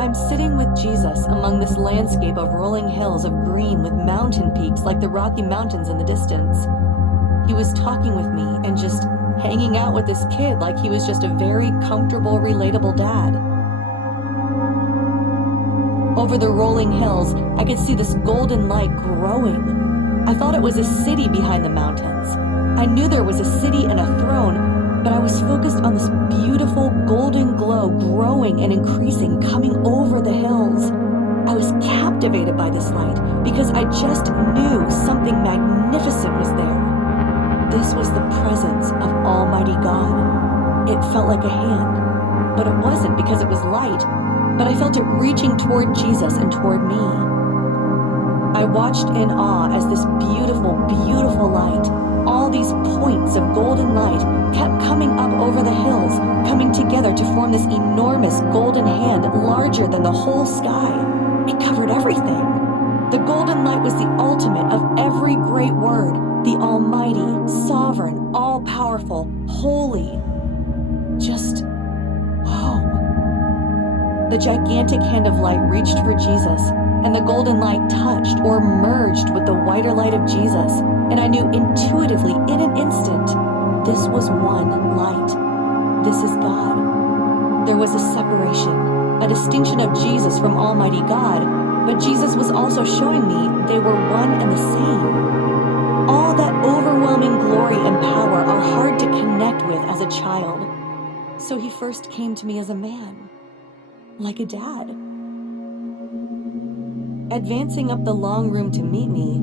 I'm sitting with Jesus among this landscape of rolling hills of green with mountain peaks like the Rocky Mountains in the distance. He was talking with me and just hanging out with this kid like he was just a very comfortable, relatable dad. Over the rolling hills, I could see this golden light growing. I thought it was a city behind the mountains. I knew there was a city and a throne, but I was focused on this beautiful golden glow growing and increasing, coming over the hills. I was captivated by this light because I just knew something magnificent was there. This was the presence of Almighty God. It felt like a hand, but it wasn't because it was light, but I felt it reaching toward Jesus and toward me. I watched in awe as this beautiful, beautiful light, all these points of golden light, kept coming up over the hills, coming together to form this enormous golden hand larger than the whole sky. It covered everything. The golden light was the ultimate of every great word, the almighty, sovereign, all-powerful, holy. Just, whoa. The gigantic hand of light reached for Jesus, and the golden light touched or merged with the whiter light of Jesus, and I knew intuitively in an instant, this was one light. This is God. There was a separation, a distinction of Jesus from Almighty God, but Jesus was also showing me they were one and the same. All that overwhelming glory and power are hard to connect with as a child. So he first came to me as a man, like a dad. Advancing up the long room to meet me,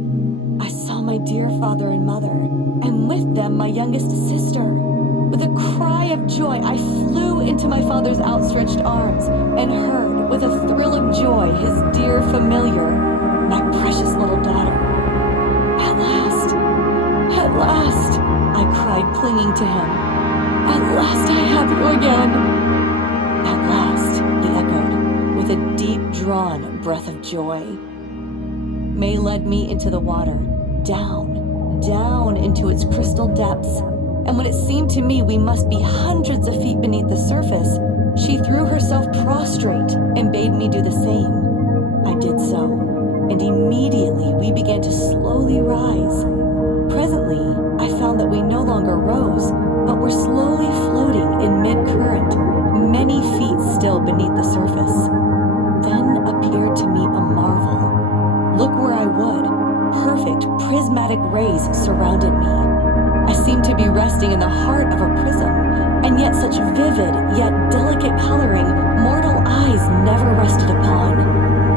I saw my dear father and mother, and with them my youngest sister. With a cry of joy, I flew into my father's outstretched arms and heard, with a thrill of joy, his dear familiar, my precious little daughter. At last, I cried, clinging to him. At last I have you again. At last, he echoed, with a deep-drawn breath of joy. May led me into the water, down into its crystal depths, and when it seemed to me we must be hundreds of feet beneath the surface, she threw herself prostrate and bade me do the same. I did so, and immediately we began to slowly rise. Presently, I found that we no longer rose, but were slowly floating in mid-current, many feet still beneath the surface. Then appeared to me a marvel. Look where I would, perfect prismatic rays surrounded me. I seemed to be resting in the heart of a prism, and yet such vivid yet delicate coloring mortal eyes never rested upon.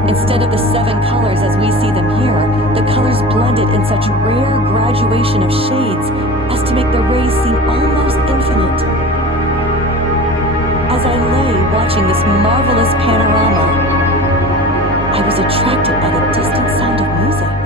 Instead of the 7 colors as we see them here, the colors blended in such rare graduation of shades as to make the rays seem almost infinite. As I lay watching this marvelous panorama, I was attracted by the distant sound of music.